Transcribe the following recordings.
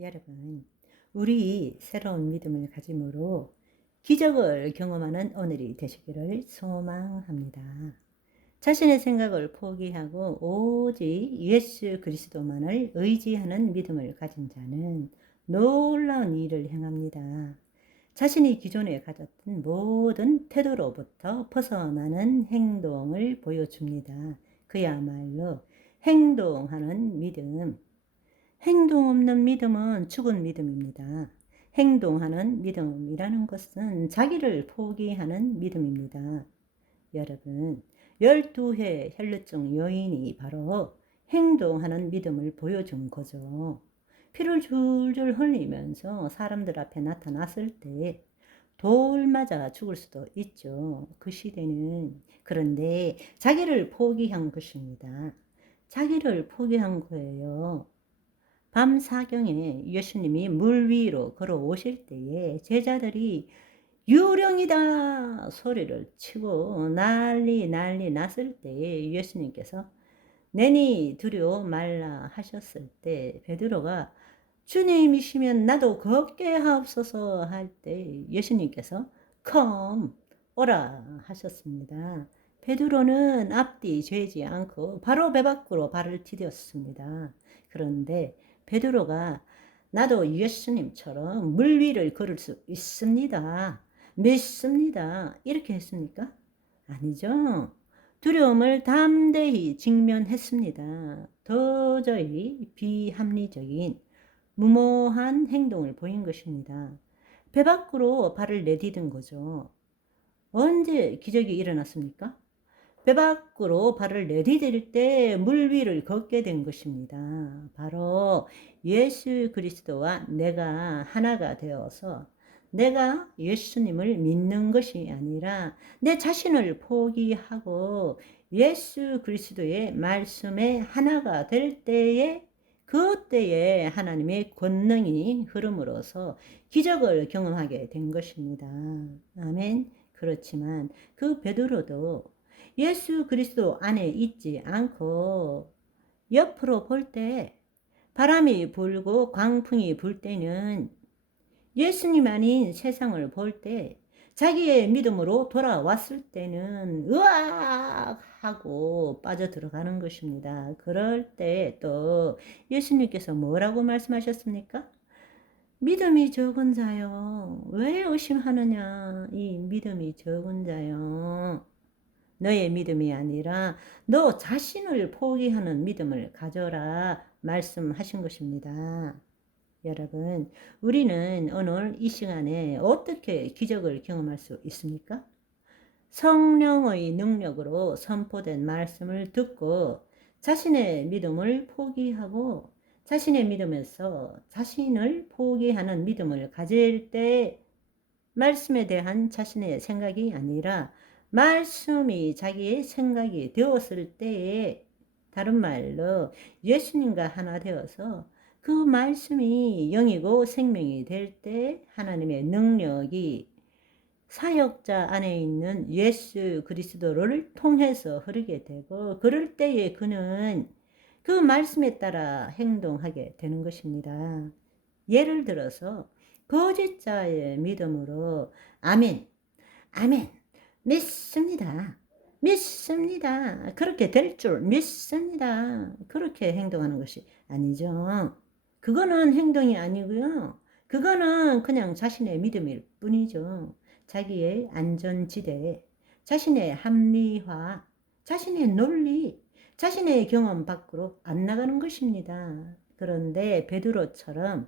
여러분, 우리 새로운 믿음을 가짐으로 기적을 경험하는 오늘이 되시기를 소망합니다. 자신의 생각을 포기하고 오직 예수 그리스도만을 의지하는 믿음을 가진 자는 놀라운 일을 행합니다. 자신이 기존에 가졌던 모든 태도로부터 벗어나는 행동을 보여줍니다. 그야말로 행동하는 믿음. 행동 없는 믿음은 죽은 믿음입니다. 행동하는 믿음이라는 것은 자기를 포기하는 믿음입니다. 여러분, 12회 혈루증 여인이 바로 행동하는 믿음을 보여준 거죠. 피를 줄줄 흘리면서 사람들 앞에 나타났을 때 돌 맞아 죽을 수도 있죠. 그 시대는. 그런데 자기를 포기한 것입니다. 자기를 포기한 거예요. 밤 사경에 예수님이 물 위로 걸어오실 때에 제자들이 유령이다 소리를 치고 난리 났을 때에 예수님께서 내니 두려워 말라 하셨을 때 베드로가 주님이시면 나도 걷게 하옵소서 할 때 예수님께서 come 오라 하셨습니다. 베드로는 앞뒤 죄지 않고 바로 배 밖으로 발을 디뎠습니다. 그런데 베드로가 나도 예수님처럼 물 위를 걸을 수 있습니다. 믿습니다. 이렇게 했습니까? 아니죠. 두려움을 담대히 직면했습니다. 도저히 비합리적인 무모한 행동을 보인 것입니다. 배 밖으로 발을 내디딘 거죠. 언제 기적이 일어났습니까? 배 밖으로 발을 내디딜 때 물 위를 걷게 된 것입니다. 바로 예수 그리스도와 내가 하나가 되어서 내가 예수님을 믿는 것이 아니라 내 자신을 포기하고 예수 그리스도의 말씀에 하나가 될 때에 그때에 하나님의 권능이 흐름으로써 기적을 경험하게 된 것입니다. 아멘. 그렇지만 그 베드로도 예수 그리스도 안에 있지 않고 옆으로 볼 때 바람이 불고 광풍이 불 때는 예수님 아닌 세상을 볼 때 자기의 믿음으로 돌아왔을 때는 으악 하고 빠져 들어가는 것입니다. 그럴 때 또 예수님께서 뭐라고 말씀하셨습니까? 믿음이 적은 자요. 왜 의심하느냐? 이 믿음이 적은 자요. 너의 믿음이 아니라 너 자신을 포기하는 믿음을 가져라 말씀하신 것입니다. 여러분, 우리는 오늘 이 시간에 어떻게 기적을 경험할 수 있습니까? 성령의 능력으로 선포된 말씀을 듣고 자신의 믿음을 포기하고 자신의 믿음에서 자신을 포기하는 믿음을 가질 때 말씀에 대한 자신의 생각이 아니라 말씀이 자기의 생각이 되었을 때에 다른 말로 예수님과 하나 되어서 그 말씀이 영이고 생명이 될 때 하나님의 능력이 사역자 안에 있는 예수 그리스도를 통해서 흐르게 되고 그럴 때에 그는 그 말씀에 따라 행동하게 되는 것입니다. 예를 들어서 거짓자의 믿음으로 아멘, 아멘, 믿습니다. 믿습니다. 그렇게 될 줄 믿습니다. 그렇게 행동하는 것이 아니죠. 그거는 행동이 아니고요. 그거는 그냥 자신의 믿음일 뿐이죠. 자기의 안전지대, 자신의 합리화, 자신의 논리, 자신의 경험 밖으로 안 나가는 것입니다. 그런데 베드로처럼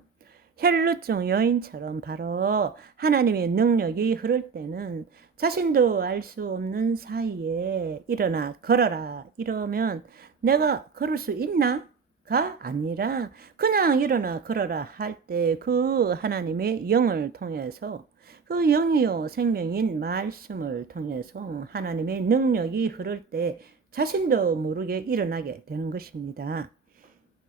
혈루증 여인처럼 바로 하나님의 능력이 흐를 때는 자신도 알 수 없는 사이에 일어나 걸어라 이러면 내가 걸을 수 있나? 가 아니라 그냥 일어나 걸어라 할 때 그 하나님의 영을 통해서 그 영이요 생명인 말씀을 통해서 하나님의 능력이 흐를 때 자신도 모르게 일어나게 되는 것입니다.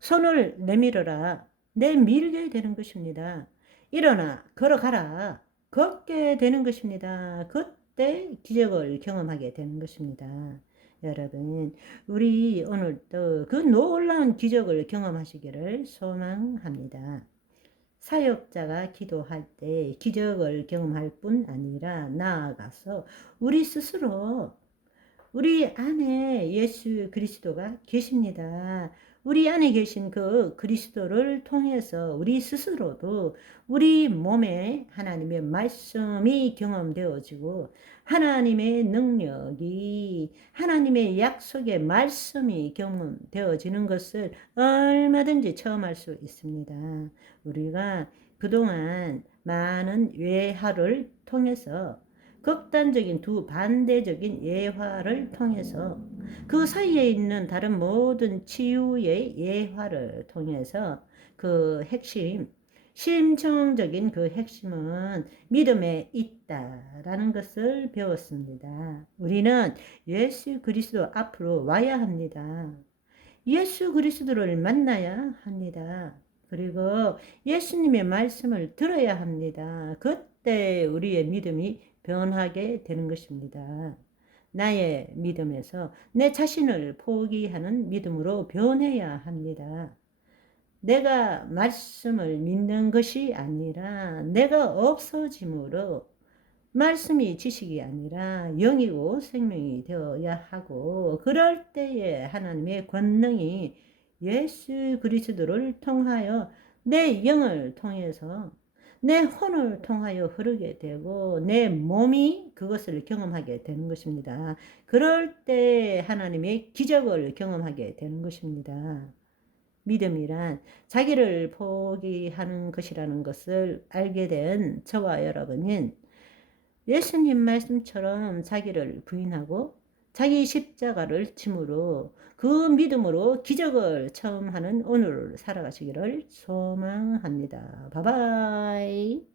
손을 내밀어라. 내밀게 되는 것입니다. 일어나 걸어가라. 걷게 되는 것입니다. 그때 기적을 경험하게 되는 것입니다. 여러분, 우리 오늘도 그 놀라운 기적을 경험하시기를 소망합니다. 사역자가 기도할 때 기적을 경험할 뿐 아니라 나아가서 우리 스스로 우리 안에 예수 그리스도가 계십니다. 우리 안에 계신 그 그리스도를 통해서 우리 스스로도 우리 몸에 하나님의 말씀이 경험되어지고 하나님의 능력이 하나님의 약속의 말씀이 경험되어지는 것을 얼마든지 체험할 수 있습니다. 우리가 그동안 많은 외화를 통해서 극단적인 두 반대적인 예화를 통해서 그 사이에 있는 다른 모든 치유의 예화를 통해서 그 핵심, 심층적인 그 핵심은 믿음에 있다라는 것을 배웠습니다. 우리는 예수 그리스도 앞으로 와야 합니다. 예수 그리스도를 만나야 합니다. 그리고 예수님의 말씀을 들어야 합니다. 그때 우리의 믿음이 변하게 되는 것입니다. 나의 믿음에서 내 자신을 포기하는 믿음으로 변해야 합니다. 내가 말씀을 믿는 것이 아니라 내가 없어짐으로 말씀이 지식이 아니라 영이고 생명이 되어야 하고 그럴 때에 하나님의 권능이 예수 그리스도를 통하여 내 영을 통해서 내 혼을 통하여 흐르게 되고 내 몸이 그것을 경험하게 되는 것입니다. 그럴 때 하나님의 기적을 경험하게 되는 것입니다. 믿음이란 자기를 포기하는 것이라는 것을 알게 된 저와 여러분은 예수님 말씀처럼 자기를 부인하고 자기 십자가를 짐으로 그 믿음으로 기적을 체험하는 오늘을 살아가시기를 소망합니다. 바이바이.